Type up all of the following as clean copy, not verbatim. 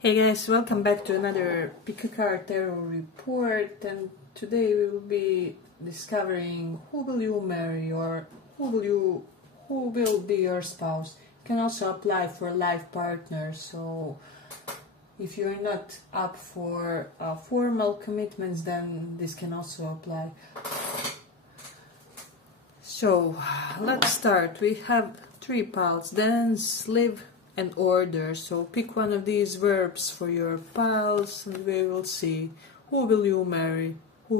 Hey guys, welcome back to another Pick a Card Tarot report, and today we will be discovering who will you marry or who will be your spouse. It can also apply for life partners, so if you're not up for formal commitments, then this can also apply. So let's start. We have three piles: dance, live, and order. So pick one of these verbs for your piles, and we will see who will you marry, who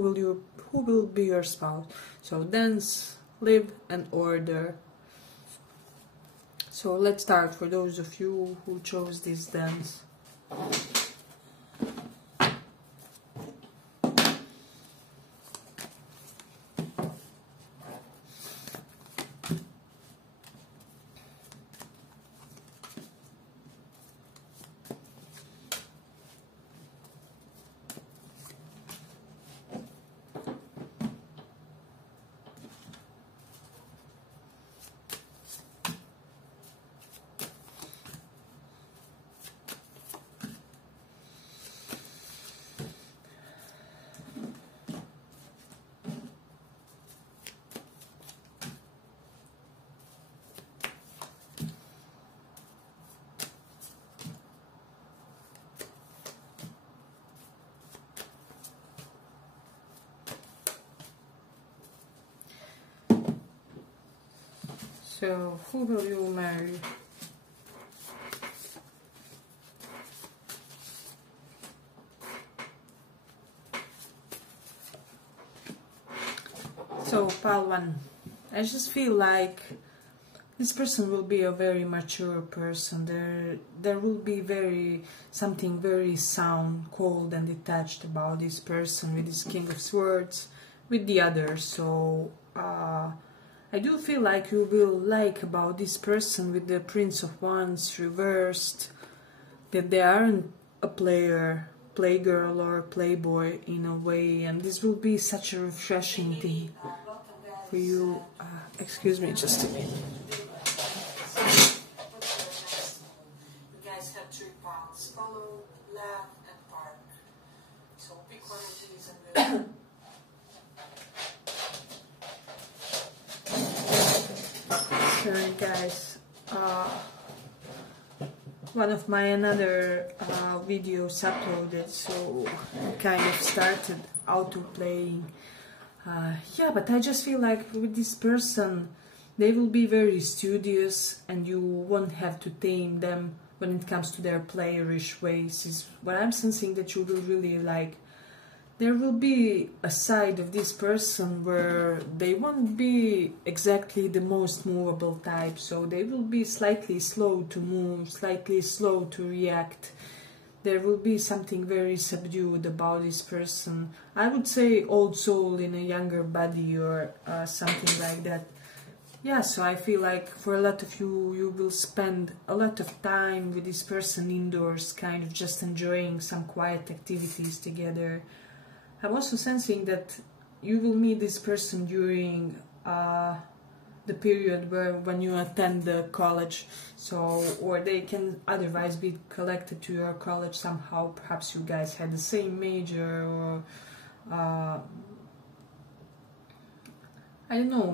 will be your spouse. So dance, live, and order. So let's start for those of you who chose this dance. So, who will you marry? So, pile 1. I just feel like this person will be a very mature person. There will be something very sound, cold and detached about this person with this King of Swords, with the others. So, I do feel like you will like about this person with the Prince of Wands reversed, that they aren't a playgirl or playboy in a way, and this will be such a refreshing thing for you. Excuse me just a minute. You guys have 3 piles: follow, laugh, and park. So pick one of these and we'll sorry guys, one of my another videos uploaded, so I kind of started auto playing. Yeah, but I just feel like with this person they will be very studious and you won't have to tame them when it comes to their playerish ways, is what I'm sensing that you will really like. There will be a side of this person where they won't be exactly the most movable type, so they will be slightly slow to move, slightly slow to react. There will be something very subdued about this person. I would say old soul in a younger body or something like that. Yeah, so I feel like for a lot of you, you will spend a lot of time with this person indoors, kind of just enjoying some quiet activities together. I'm also sensing that you will meet this person during the period when you attend the college, so, or they can otherwise be collected to your college somehow. Perhaps you guys had the same major, or I don't know,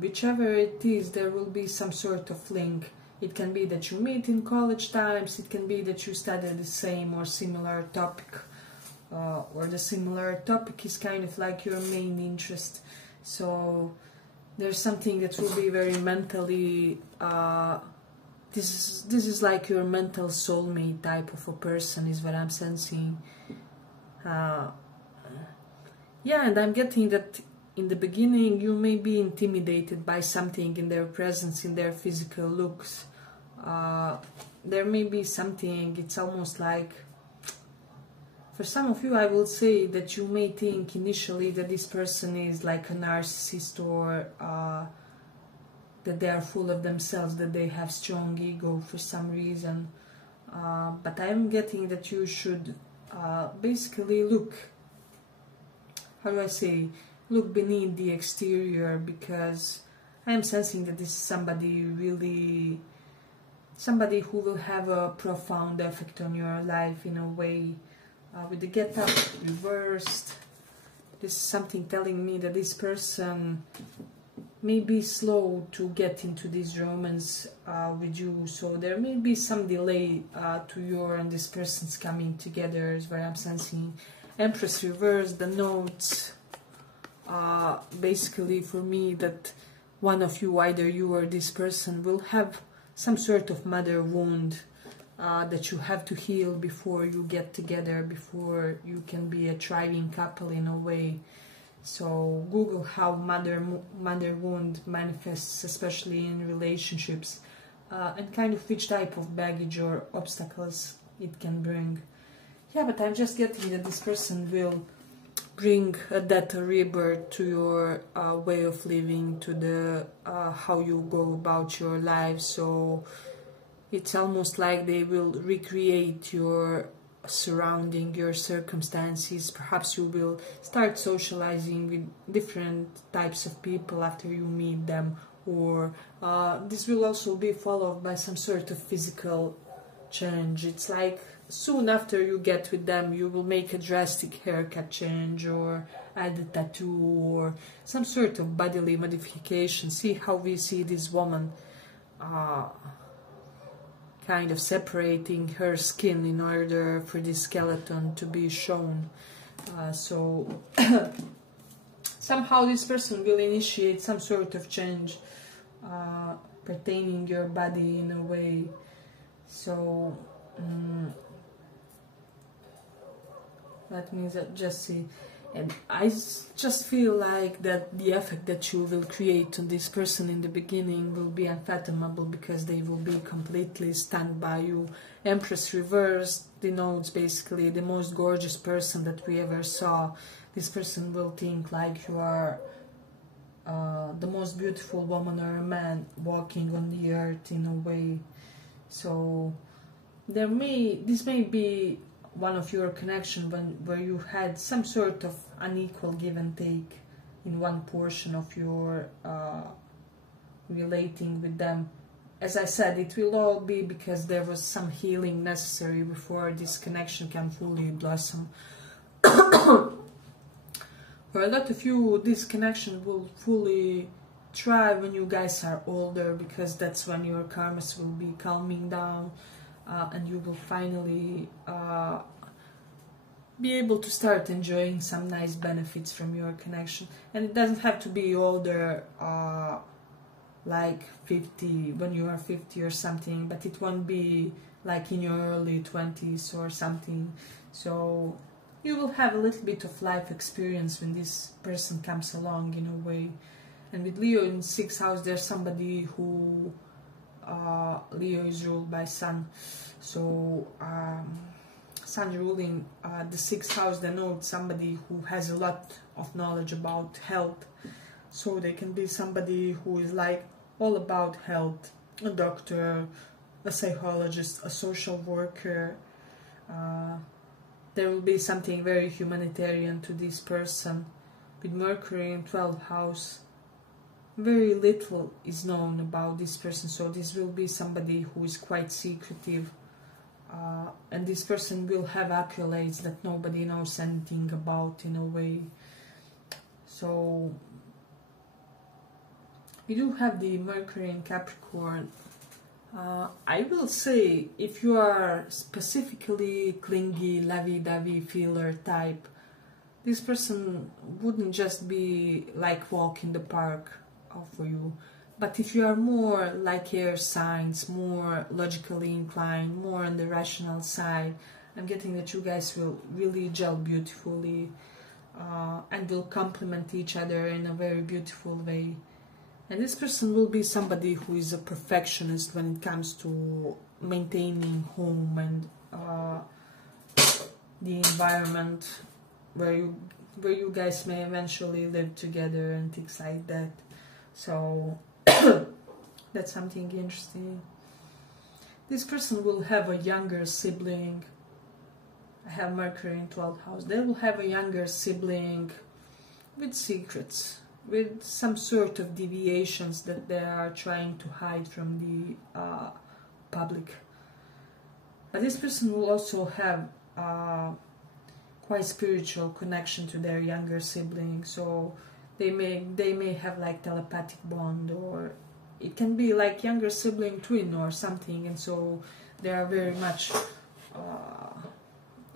whichever it is, there will be some sort of link. It can be that you meet in college times, it can be that you study the same or similar topic. Or the similar topic is kind of like your main interest. So there's something that will be very mentally, this is like your mental soulmate type of a person, is what I'm sensing. Yeah, and I'm getting that in the beginning you may be intimidated by something in their presence, in their physical looks. There may be something, it's almost like, for some of you, I will say that you may think initially that this person is like a narcissist, or that they are full of themselves, that they have strong ego for some reason. But I'm getting that you should basically look, how do I say, look beneath the exterior, because I am sensing that this is somebody really somebody who will have a profound effect on your life in a way. With the get up reversed, this is something telling me that this person may be slow to get into this romance with you, so there may be some delay to your and this person's coming together, is what I'm sensing. Empress reverse, the notes basically for me that one of you, either you or this person, will have some sort of mother wound that you have to heal before you get together, before you can be a thriving couple in a way. So Google how mother wound manifests, especially in relationships, and kind of which type of baggage or obstacles it can bring. Yeah, but I'm just getting that this person will bring a death or rebirth to your way of living, to the how you go about your life. So it's almost like they will recreate your surrounding, your circumstances. Perhaps you will start socializing with different types of people after you meet them, or this will also be followed by some sort of physical change. It's like soon after you get with them, you will make a drastic haircut change, or add a tattoo, or some sort of bodily modification. See how we see this woman kind of separating her skin in order for this skeleton to be shown. So somehow this person will initiate some sort of change pertaining your body in a way. So let me just see. And I just feel like that the effect that you will create on this person in the beginning will be unfathomable, because they will be completely stunned by you. Empress reversed denotes basically the most gorgeous person that we ever saw. This person will think like you are the most beautiful woman or a man walking on the earth in a way. So this may be one of your connection where you had some sort of unequal give and take in one portion of your relating with them. As I said, it will all be because there was some healing necessary before this connection can fully blossom. For a lot of you, this connection will fully thrive when you guys are older, because that's when your karmas will be calming down. And you will finally be able to start enjoying some nice benefits from your connection. And it doesn't have to be older, like 50, when you are 50 or something, but it won't be like in your early 20s or something. So you will have a little bit of life experience when this person comes along in a way. And with Leo in 6th house, there's somebody who Leo is ruled by Sun, so Sun ruling the 6th house denotes somebody who has a lot of knowledge about health. So they can be somebody who is like all about health, a doctor, a psychologist, a social worker. There will be something very humanitarian to this person. With Mercury in 12th house, very little is known about this person, so this will be somebody who is quite secretive, and this person will have accolades that nobody knows anything about in a way. So we do have the Mercury in Capricorn. I will say, if you are specifically clingy, lovey-dovey feeler type, this person wouldn't just be like walk in the park for you. But if you are more like air signs, more logically inclined, more on the rational side, I'm getting that you guys will really gel beautifully and will complement each other in a very beautiful way. And this person will be somebody who is a perfectionist when it comes to maintaining home and the environment where you guys may eventually live together and things like that. So that's something interesting. This person will have a younger sibling. I have Mercury in 12th house. They will have a younger sibling with secrets, with some sort of deviations that they are trying to hide from the public. But this person will also have quite spiritual connection to their younger sibling, so they may have like telepathic bond, or it can be like younger sibling twin or something, and so they are very much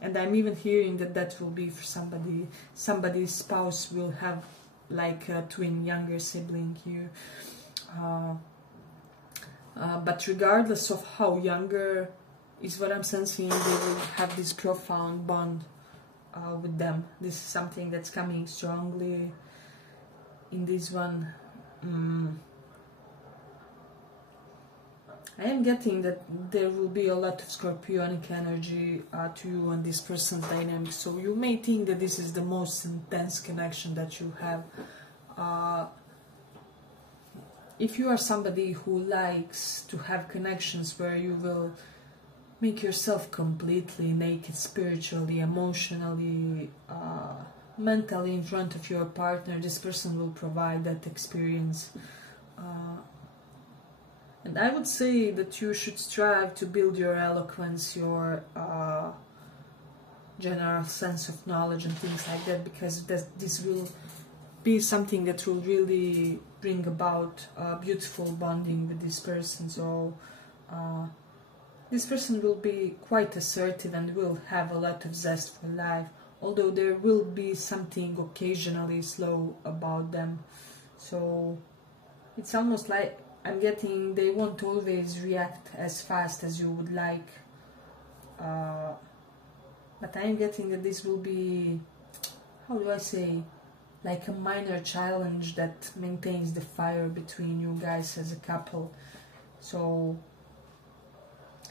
and I'm even hearing that that will be for somebody's spouse will have like a twin younger sibling here, but regardless of how younger is what I'm sensing, they will have this profound bond with them. This is something that's coming strongly in this one. I am getting that there will be a lot of scorpionic energy to you and this person's dynamic, so you may think that this is the most intense connection that you have. If you are somebody who likes to have connections where you will make yourself completely naked spiritually, emotionally, mentally in front of your partner, this person will provide that experience. And I would say that you should strive to build your eloquence, your general sense of knowledge and things like that, because this will be something that will really bring about beautiful bonding with this person. So this person will be quite assertive and will have a lot of zest for life, although there will be something occasionally slow about them. So it's almost like I'm getting they won't always react as fast as you would like, but I'm getting that this will be, how do I say, like a minor challenge that maintains the fire between you guys as a couple. So,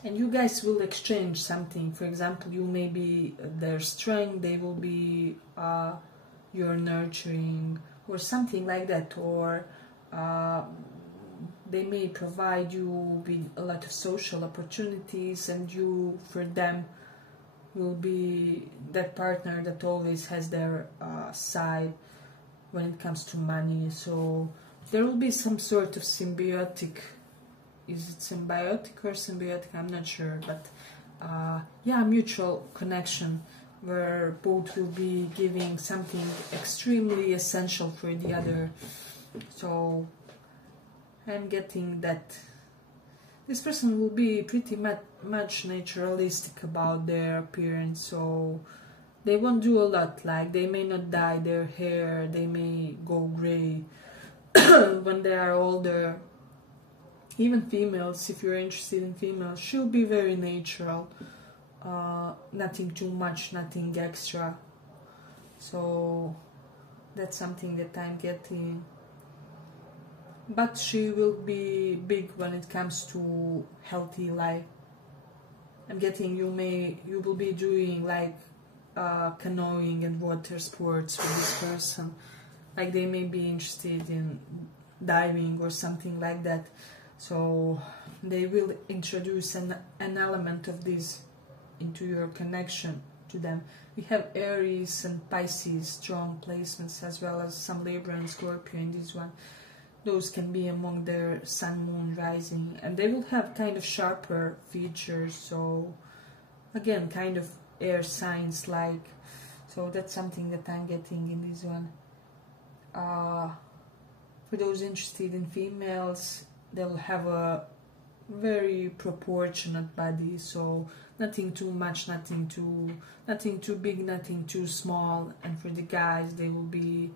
and you guys will exchange something. For example, you may be their strength, they will be your nurturing, or something like that, or they may provide you with a lot of social opportunities, and you, for them, will be that partner that always has their side when it comes to money. So there will be some sort of symbiotic, is it symbiotic or symbiotic? I'm not sure, but yeah, mutual connection where both will be giving something extremely essential for the other. So I'm getting that this person will be pretty much naturalistic about their appearance, so they won't do a lot, like they may not dye their hair, they may go gray when they are older. Even females, if you're interested in females, she'll be very natural, nothing too much, nothing extra. So that's something that I'm getting. But she will be big when it comes to healthy life. I'm getting you will be doing like canoeing and water sports with this person. Like they may be interested in diving or something like that. So they will introduce an element of this into your connection to them. We have Aries and Pisces, strong placements, as well as some Libra and Scorpio in this one. Those can be among their sun, moon, rising, and they will have kind of sharper features. So again, kind of air signs like. So that's something that I'm getting in this one. For those interested in females, they'll have a very proportionate body. So nothing too much, nothing too big, nothing too small. And for the guys, they will be.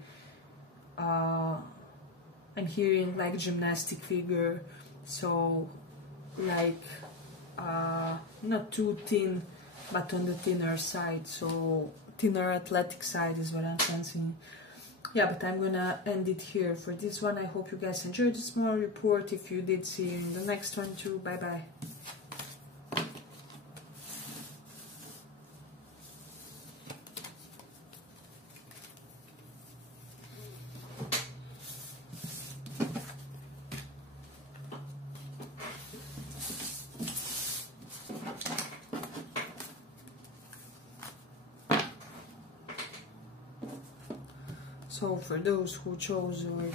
I'm hearing like gymnastic figure, so like not too thin, but on the thinner side, so thinner athletic side is what I'm sensing. Yeah, but I'm gonna end it here for this one. I hope you guys enjoyed the small report. If you did, see you in the next one too. Bye bye. So for those who chose order,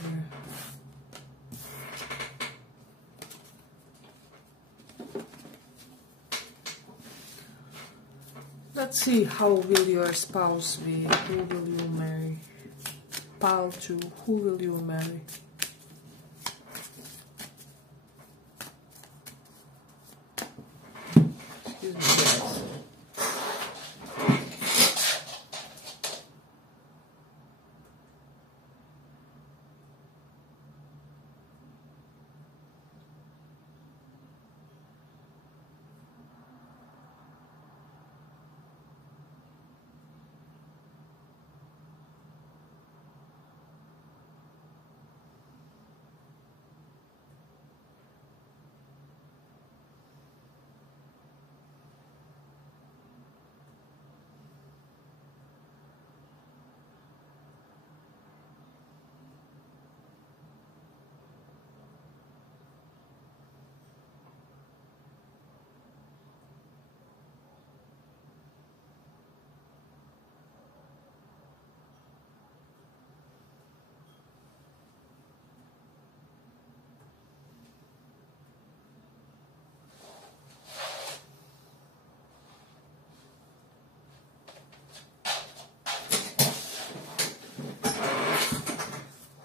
Let's see, how will your spouse be? Who will you marry? Pile 2, who will you marry? Excuse me, guys.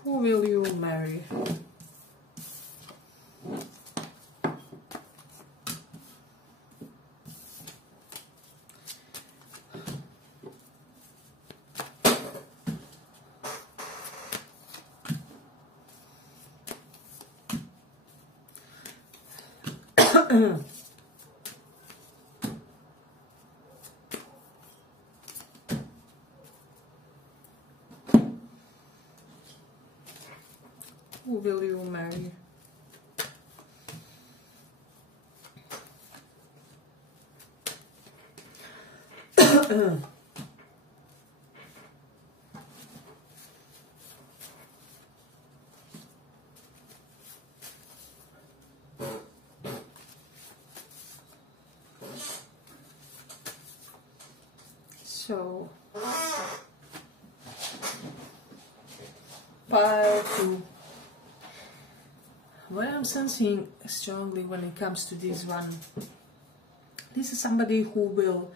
Who will you marry? Who will you marry? So, pile 2. What I'm sensing strongly when it comes to this one, this is somebody who will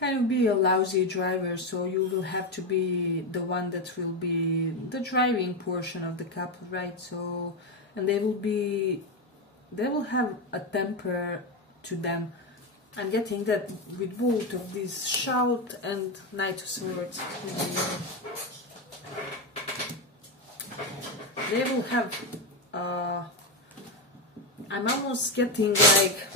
kind of be a lousy driver, so you will have to be the one that will be the driving portion of the couple, right? So, and they will have a temper to them. I'm getting that with both of these, shout and Knight of Swords. They will have, I'm almost getting like,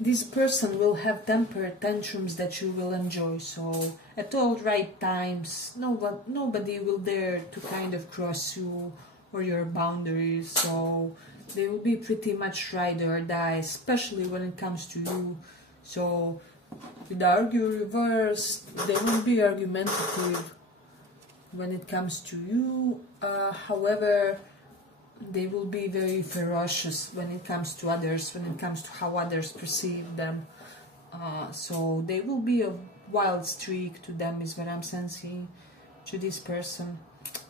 this person will have temper tantrums that you will enjoy. So at all right times, nobody will dare to kind of cross you or your boundaries. So they will be pretty much ride or die, especially when it comes to you. So with the argue reverse, they will be argumentative when it comes to you. However, they will be very ferocious when it comes to others, when it comes to how others perceive them. So they will be a wild streak to them, is what I'm sensing to this person.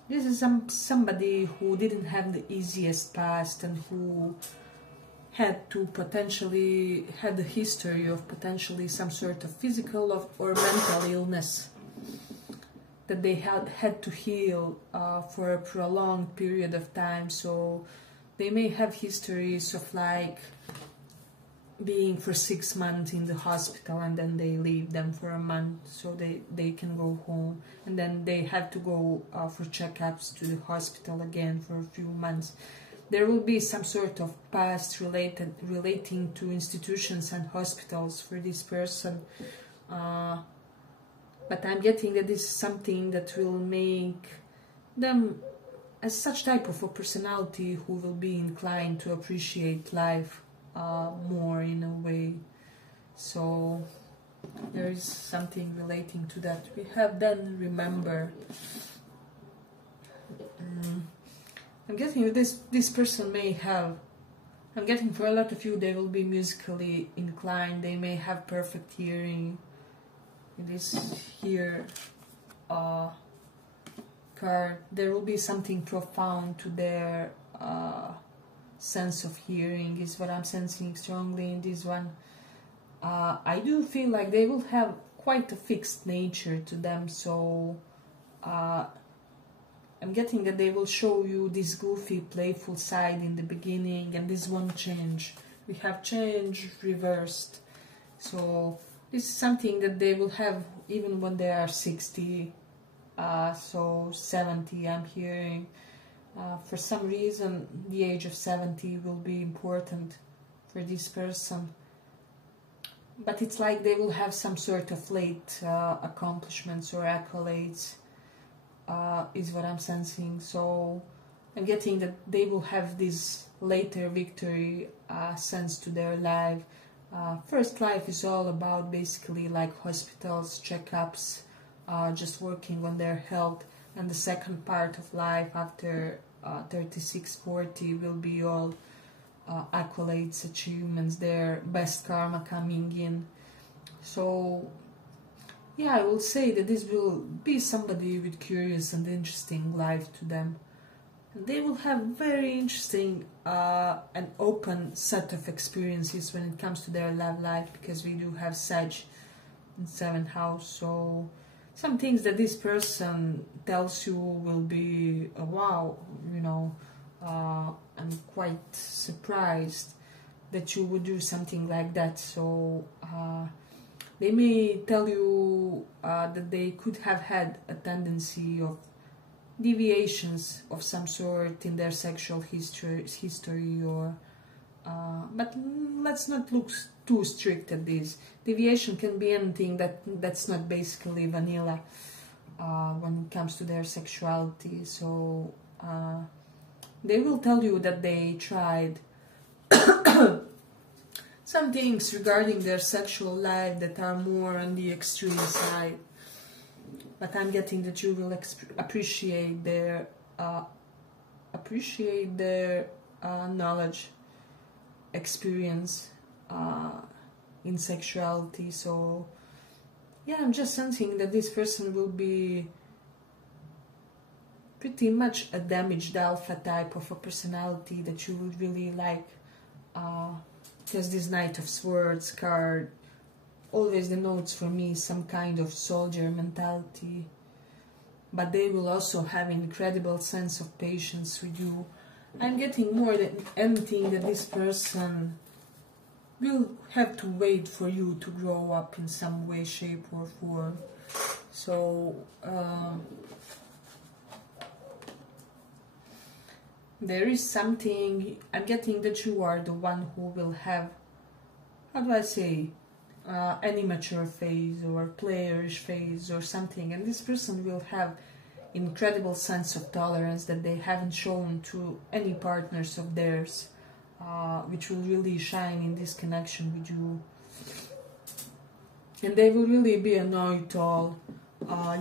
This is somebody who didn't have the easiest past and who had a history of potentially some sort of physical or mental illness that they had to heal for a prolonged period of time. So they may have histories of like being for 6 months in the hospital and then they leave them for a month so they can go home, and then they have to go for checkups to the hospital again for a few months. There will be some sort of past relating to institutions and hospitals for this person. But I'm getting that this is something that will make them as such type of a personality who will be inclined to appreciate life more in a way. So there is something relating to that. We have then remember. I'm getting this person may have, I'm getting for a lot of you, they will be musically inclined. They may have perfect hearing. It is here card. There will be something profound to their sense of hearing, is what I'm sensing strongly in this one. I do feel like they will have quite a fixed nature to them, so I'm getting that they will show you this goofy, playful side in the beginning, and this won't change. We have change reversed. So this is something that they will have even when they are 60, so 70 I'm hearing. For some reason, the age of 70 will be important for this person. But it's like they will have some sort of late accomplishments or accolades, is what I'm sensing. So I'm getting that they will have this later victory sense to their life. First life is all about basically like hospitals, checkups, just working on their health. And the second part of life after 36, 40 will be all accolades, achievements, their best karma coming in. So yeah, I will say that this will be somebody with curious and interesting life to them. And they will have very interesting and open set of experiences when it comes to their love life, because we do have Sag in 7th house. So some things that this person tells you will be wow, you know, I'm quite surprised that you would do something like that. So they may tell you that they could have had a tendency of deviations of some sort in their sexual history or but let's not look too strict at this. Deviation can be anything that's not basically vanilla when it comes to their sexuality. So they will tell you that they tried some things regarding their sexual life that are more on the extreme side. But I'm getting that you will appreciate their knowledge, experience in sexuality. So yeah, I'm just sensing that this person will be pretty much a damaged alpha type of a personality that you would really like, because this Knight of Swords card always denotes for me some kind of soldier mentality, but they will also have an incredible sense of patience with you. I'm getting more than anything that this person will have to wait for you to grow up in some way, shape or form. So there is something, I'm getting that you are the one who will have, how do I say, an immature phase or playerish phase or something, and this person will have incredible sense of tolerance that they haven't shown to any partners of theirs, which will really shine in this connection with you. And they will really be a know-it-all.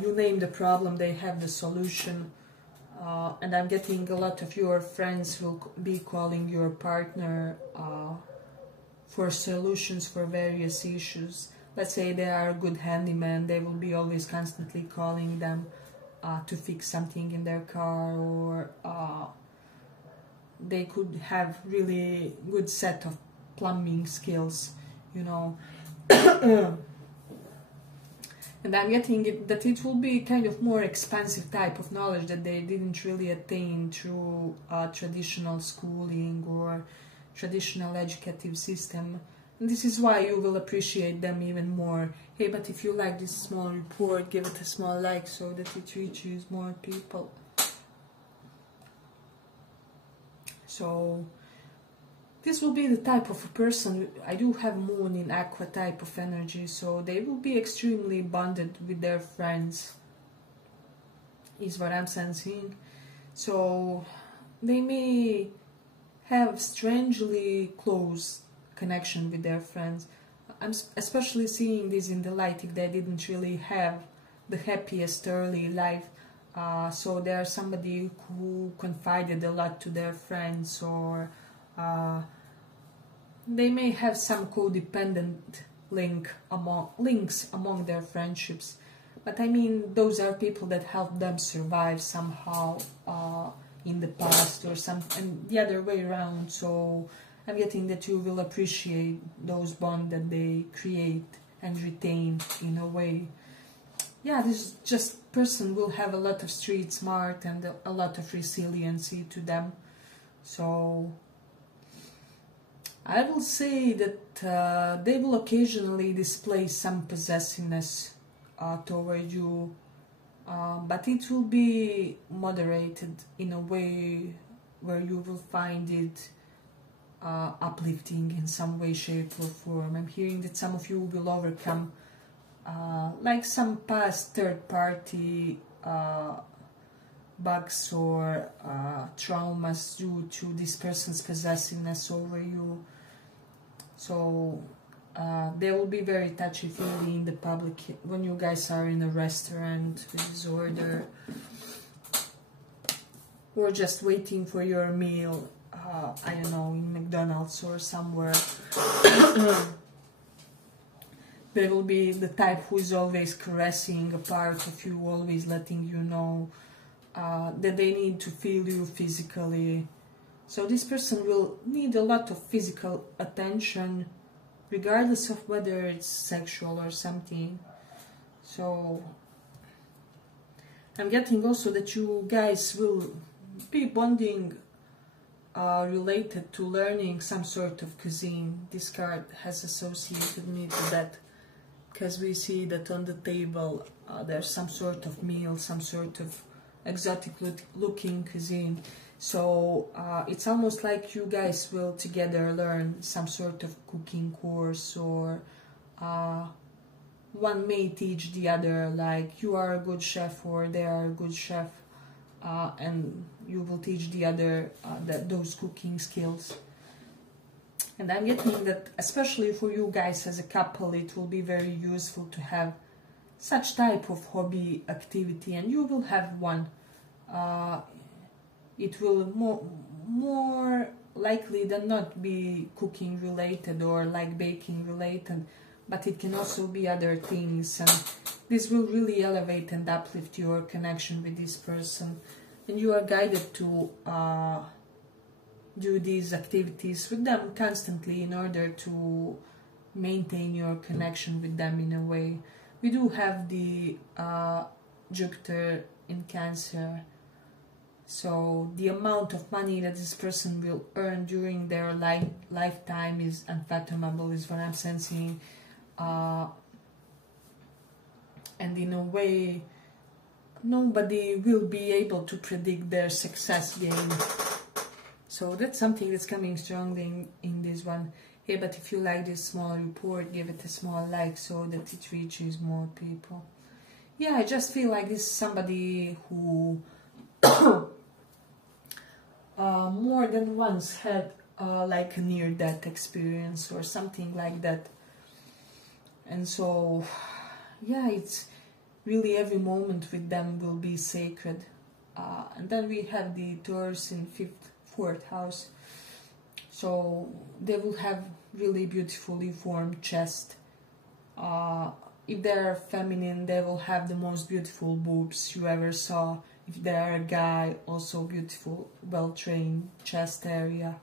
You name the problem, they have the solution. And I'm getting a lot of your friends will be calling your partner for solutions for various issues. Let's say they are a good handyman, they will be always constantly calling them to fix something in their car, or they could have really good set of plumbing skills, you know. And I'm getting it, that it will be kind of more expansive type of knowledge that they didn't really attain through traditional schooling or traditional educative system. And this is why you will appreciate them even more. Hey, but if you like this small report, give it a small like so that it reaches more people. So this will be the type of a person. I do have Moon in Aqua type of energy, so they will be extremely bonded with their friends, is what I'm sensing. So they may have strangely close connection with their friends. I'm especially seeing this in the light if they didn't really have the happiest early life. So they are somebody who confided a lot to their friends, or they may have some codependent links among their friendships. But I mean, those are people that helped them survive somehow in the past, or some, and the other way around. So I'm getting that you will appreciate those bonds that they create and retain in a way. Yeah, this just person will have a lot of street smart and a lot of resiliency to them. So I will say that they will occasionally display some possessiveness toward you, but it will be moderated in a way where you will find it uplifting in some way, shape or form. I'm hearing that some of you will overcome like some past third-party bugs or traumas due to this person's possessiveness over you. So they will be very touchy-feely in the public when you guys are in a restaurant with disorder, or just waiting for your meal, I don't know, in McDonald's or somewhere. They will be the type who is always caressing a part of you, always letting you know that they need to feel you physically. So this person will need a lot of physical attention, regardless of whether it's sexual or something. So I'm getting also that you guys will be bonding related to learning some sort of cuisine. This card has associated me to that, because we see that on the table there's some sort of meal, some sort of exotic looking cuisine. So it's almost like you guys will together learn some sort of cooking course, or one may teach the other, like you are a good chef or they are a good chef, and you will teach the other those cooking skills. And I'm getting that especially for you guys as a couple, it will be very useful to have such type of hobby activity, and you will have one. It will more likely than not be cooking related or like baking related, but it can also be other things, and this will really elevate and uplift your connection with this person. And you are guided to do these activities with them constantly in order to maintain your connection with them in a way. We do have the Jupiter in Cancer, so the amount of money that this person will earn during their lifetime is unfathomable, is what I'm sensing. And in a way, nobody will be able to predict their success game. So that's something that's coming strongly in this one. Hey, but if you like this small report, give it a small like so that it reaches more people. Yeah, I just feel like this is somebody who more than once had like a near-death experience or something like that. And so, yeah, it's really every moment with them will be sacred. And then we have the Taurus in 4th house. So they will have really beautifully formed chest. If they are feminine, they will have the most beautiful boobs you ever saw. If they are a guy, also beautiful, well-trained chest area.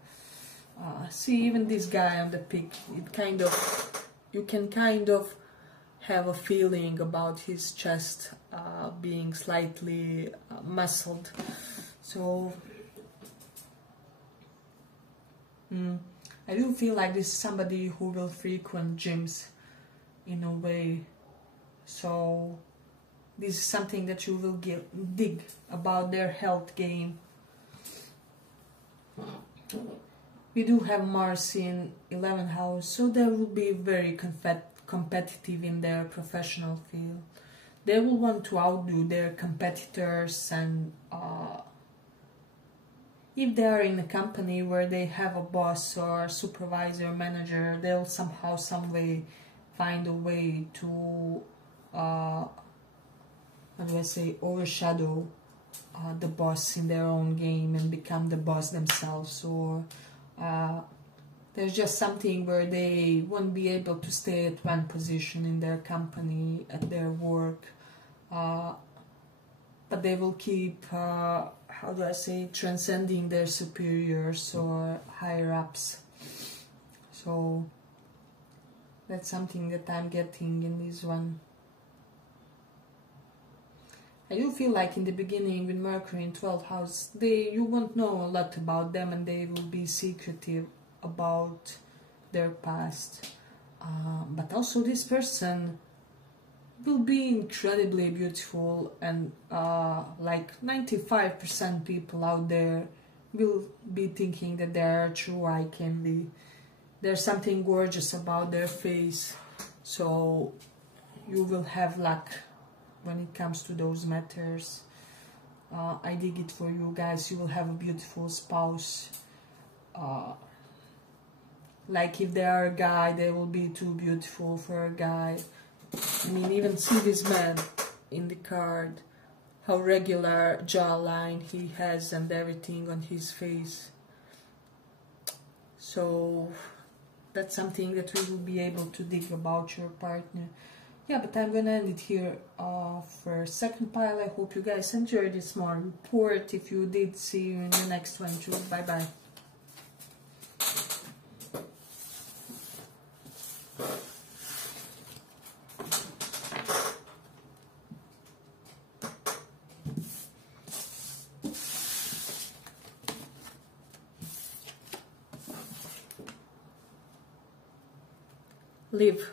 See, even this guy on the pic, you can kind of have a feeling about his chest being slightly muscled. So I do feel like this is somebody who will frequent gyms in a way. So this is something that you will dig about their health game. We do have Mars in 11th house, so they will be very competitive in their professional field. They will want to outdo their competitors, and if they are in a company where they have a boss or supervisor, manager, they'll somehow, some way find a way to how do I say, overshadow the boss in their own game and become the boss themselves. Or there's just something where they won't be able to stay at one position in their company, at their work, but they will keep, how do I say, transcending their superiors or higher ups. So that's something that I'm getting in this one. I do feel like in the beginning with Mercury in 12th house, you won't know a lot about them, and they will be secretive about their past. But also this person will be incredibly beautiful, and like 95% people out there will be thinking that they're a true eye candy. There's something gorgeous about their face, so you will have luck when it comes to those matters. I dig it for you guys. You will have a beautiful spouse. Like if they are a guy, they will be too beautiful for a guy. I mean, even see this man in the card, how regular jawline he has and everything on his face. So that's something that we will be able to dig about your partner. Yeah, but I'm gonna end it here for second pile. I hope you guys enjoyed this small report. If you did, see you in the next one too. Bye bye. Live.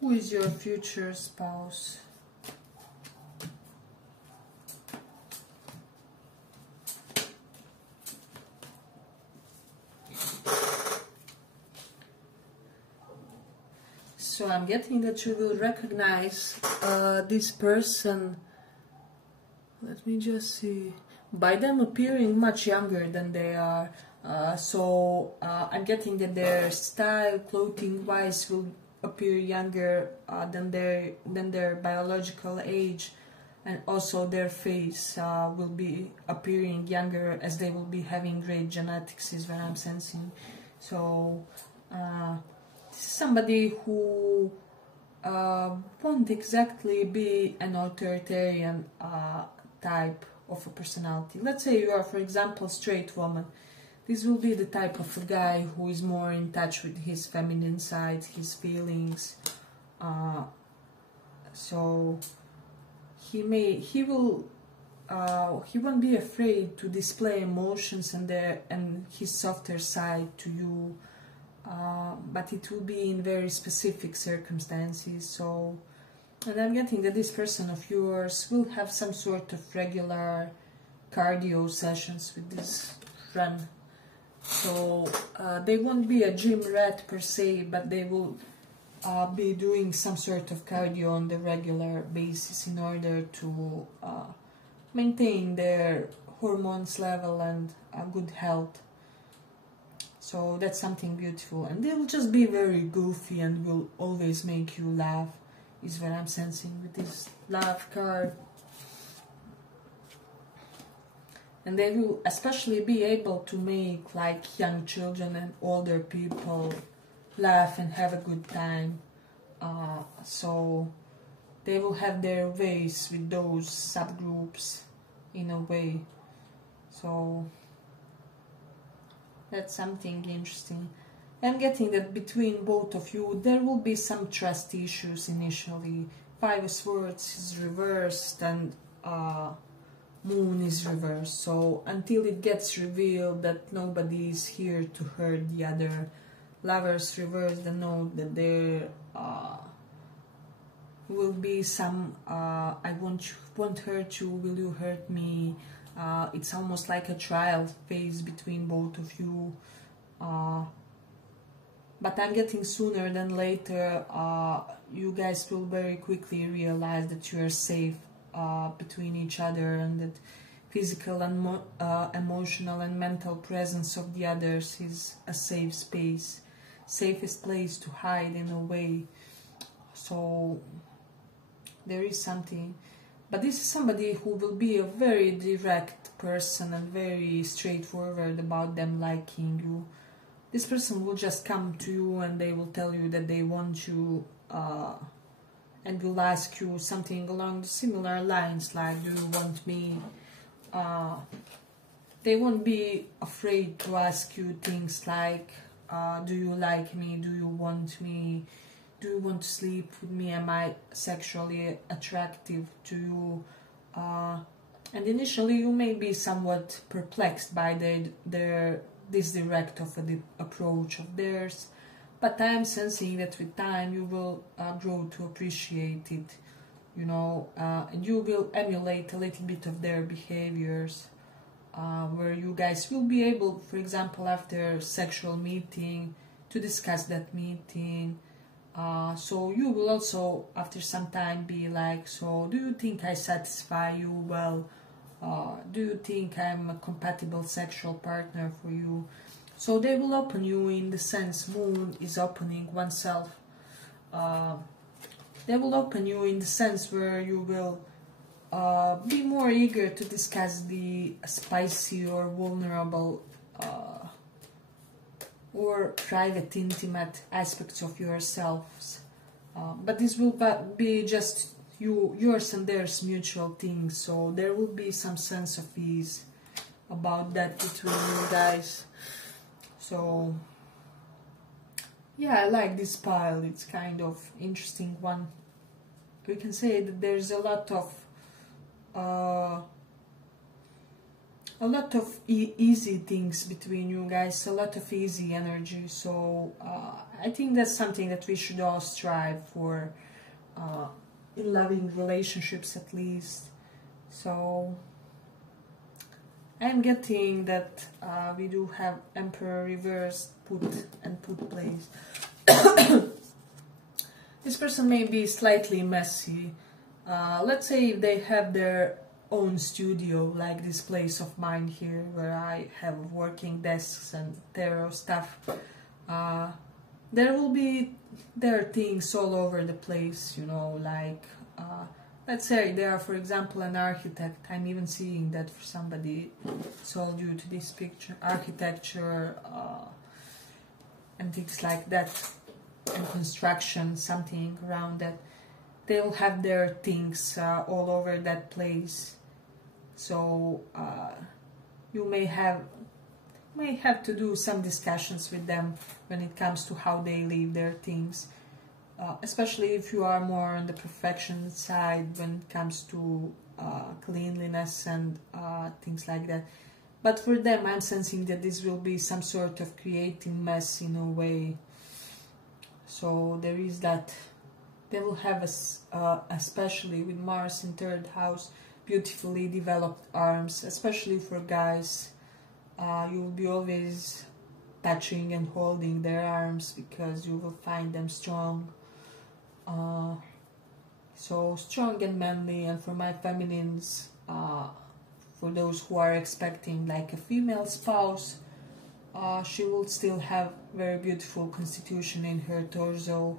Who is your future spouse? So I'm getting that you will recognize this person. Let me just see. By them appearing much younger than they are. I'm getting that their style, clothing wise, will appear younger than their biological age, and also their face will be appearing younger, as they will be having great genetics, is what I'm sensing. So this is somebody who won't exactly be an authoritarian type of a personality. Let's say you are, for example, a straight woman. This will be the type of a guy who is more in touch with his feminine side, his feelings. So he won't be afraid to display emotions and his softer side to you, but it will be in very specific circumstances. So, and I'm getting that this person of yours will have some sort of regular cardio sessions with this run. So they won't be a gym rat per se, but they will be doing some sort of cardio on the regular basis in order to maintain their hormones level and good health. So that's something beautiful, and they will just be very goofy and will always make you laugh, is what I'm sensing with this love card. And they will especially be able to make like young children and older people laugh and have a good time. So they will have their ways with those subgroups in a way. So that's something interesting. I'm getting that between both of you there will be some trust issues initially. Five of Swords is reversed, and moon is reversed. So until it gets revealed that nobody is here to hurt the other, lovers reverse the note that there will be some I won't hurt you, will you hurt me? It's almost like a trial phase between both of you, but I'm getting sooner than later you guys will very quickly realize that you are safe between each other, and that physical and emotional and mental presence of the others is a safe space, safest place to hide in a way. So there is something, but this is somebody who will be a very direct person and very straightforward about them liking you. This person will just come to you and they will tell you that they want you, and will ask you something along the similar lines like, do you want me? They won't be afraid to ask you things like, do you like me? Do you want me? Do you want to sleep with me? Am I sexually attractive to you? And initially you may be somewhat perplexed by this direct of an approach of theirs, but I am sensing that with time you will grow to appreciate it, you know, and you will emulate a little bit of their behaviors, where you guys will be able, for example, after sexual meeting, to discuss that meeting. So you will also after some time be like, so do you think I satisfy you well? Do you think I'm a compatible sexual partner for you? So they will open you in the sense moon is opening oneself. They will open you in the sense where you will be more eager to discuss the spicy or vulnerable or private, intimate aspects of yourselves. But this will be just yours and theirs mutual things, so there will be some sense of ease about that between you guys. So yeah, I like this pile, it's kind of interesting one. We can say that there's a lot of easy things between you guys, a lot of easy energy. So I think that's something that we should all strive for in loving relationships, at least. So I'm getting that we do have Emperor reversed, put place. This person may be slightly messy. Let's say if they have their own studio, like this place of mine here, where I have working desks and tarot stuff. There will be their things all over the place, you know, like let's say they are, for example, an architect. I'm even seeing that for somebody. It's all due to this picture, architecture and things like that, and construction, something around that. They will have their things all over that place. So you may have to do some discussions with them when it comes to how they leave their things, especially if you are more on the perfection side when it comes to cleanliness and things like that. But for them, I'm sensing that this will be some sort of creating mess in a way. So there is that. They will have, especially with Mars in 3rd house, beautifully developed arms, especially for guys. You will be always touching and holding their arms because you will find them strong. So strong and manly. And for my feminines, for those who are expecting like a female spouse, she will still have very beautiful constitution in her torso.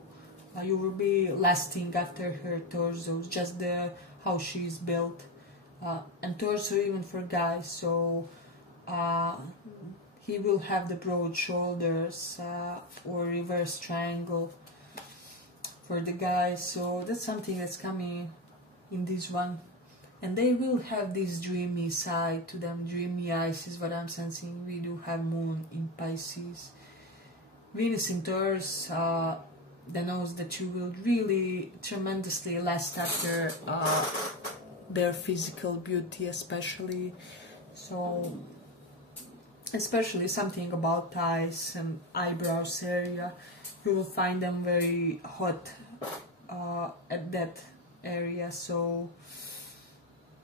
You will be lasting after her torso, just how she is built, and torso even for guys. So he will have the broad shoulders or reverse triangle for the guys. So that's something that's coming in this one, and they will have this dreamy side to them. Dreamy eyes is what I'm sensing. We do have Moon in Pisces, Venus in Taurus. That knows that you will really tremendously last after their physical beauty, especially. So especially something about eyes and eyebrows area, you will find them very hot at that area. So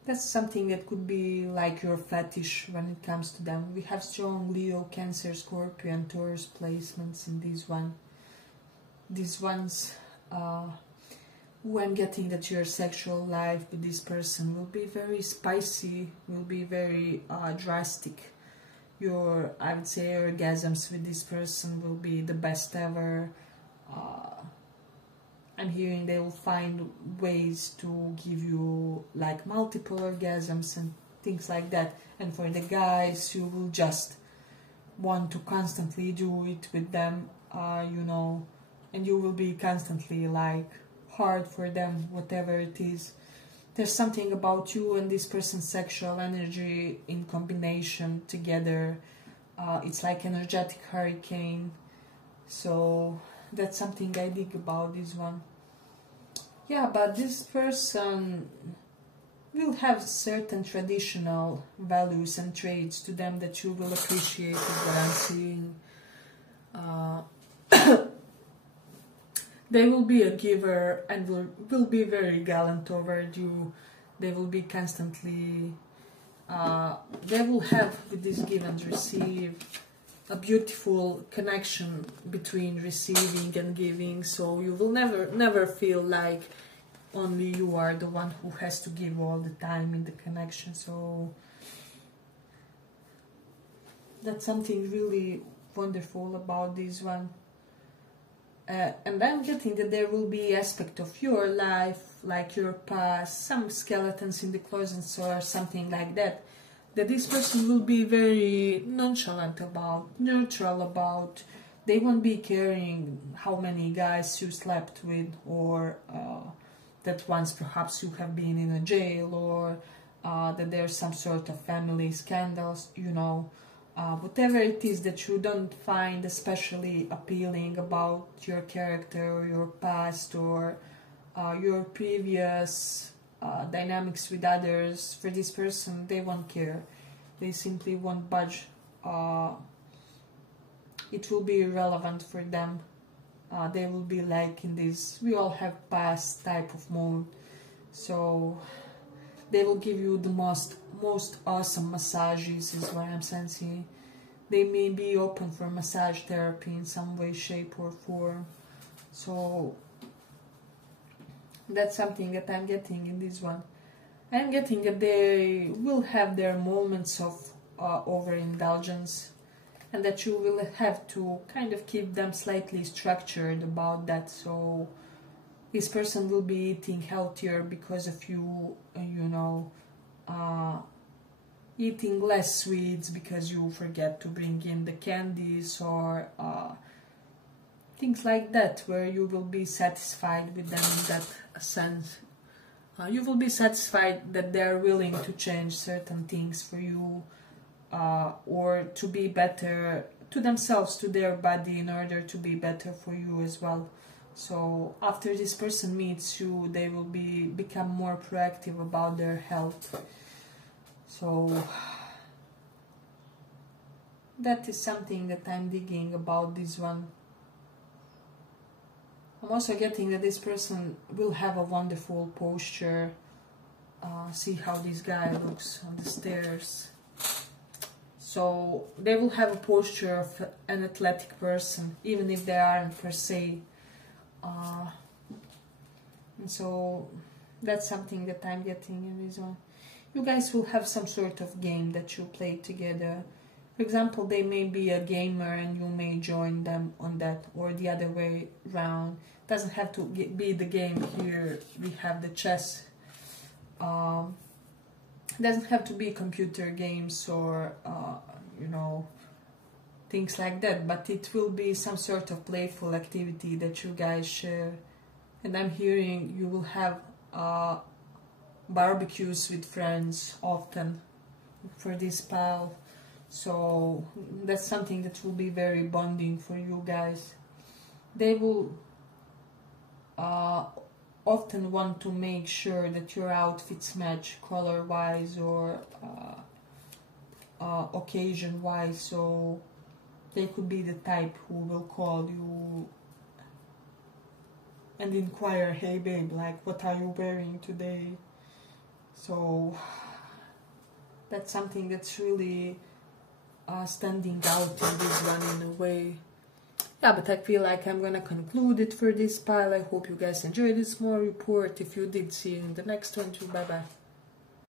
that's something that could be like your fetish when it comes to them. We have strong Leo, Cancer, Scorpio and Taurus placements in these ones. Who I'm getting that your sexual life with this person will be very spicy, will be very drastic. Your, I would say, orgasms with this person will be the best ever. I'm hearing they will find ways to give you like multiple orgasms and things like that. And for the guys, you will just want to constantly do it with them, you know, and you will be constantly like hard for them, whatever it is. There's something about you and this person's sexual energy in combination together. It's like energetic hurricane. So that's something I dig about this one. Yeah, but this person will have certain traditional values and traits to them that you will appreciate, is what I'm seeing. They will be a giver and will be very gallant over you. They will be constantly, they will have with this give and receive a beautiful connection between receiving and giving. So you will never feel like only you are the one who has to give all the time in the connection. So that's something really wonderful about this one. And I'm getting that there will be aspect of your life, like your past, some skeletons in the closet or something like that, that this person will be very nonchalant about, neutral about. They won't be caring how many guys you slept with, or that once perhaps you have been in a jail, or that there's some sort of family scandals, you know. Whatever it is that you don't find especially appealing about your character or your past or your previous dynamics with others, for this person, they won't care. They simply won't budge. It will be irrelevant for them. They will be like in this, we all have past type of mode. So they will give you the most awesome massages, is what I'm sensing. They may be open for massage therapy in some way, shape or form. So that's something that I'm getting in this one. I'm getting that they will have their moments of overindulgence, and that you will have to kind of keep them slightly structured about that. So this person will be eating healthier because of you, you know, eating less sweets because you forget to bring in the candies, or things like that, where you will be satisfied with them in that sense. You will be satisfied that they are willing to change certain things for you, or to be better to themselves, to their body, in order to be better for you as well. So after this person meets you, they will become more proactive about their health. So that is something that I'm digging about this one. I'm also getting that this person will have a wonderful posture. See how this guy looks on the stairs. So they will have a posture of an athletic person, even if they aren't per se. And so that's something that I'm getting in this one. You guys will have some sort of game that you play together. For example, they may be a gamer and you may join them on that, or the other way round. Doesn't have to be the game here. We have the chess. Doesn't have to be computer games or you know, things like that, but it will be some sort of playful activity that you guys share. And I'm hearing you will have barbecues with friends often for this pal. So that's something that will be very bonding for you guys. They will often want to make sure that your outfits match color-wise or occasion-wise, so they could be the type who will call you and inquire, hey babe, like, what are you wearing today? So that's something that's really standing out in this one in a way. Yeah, but I feel like I'm gonna conclude it for this pile. I hope you guys enjoyed this small report. If you did, see you in the next one too. Bye bye.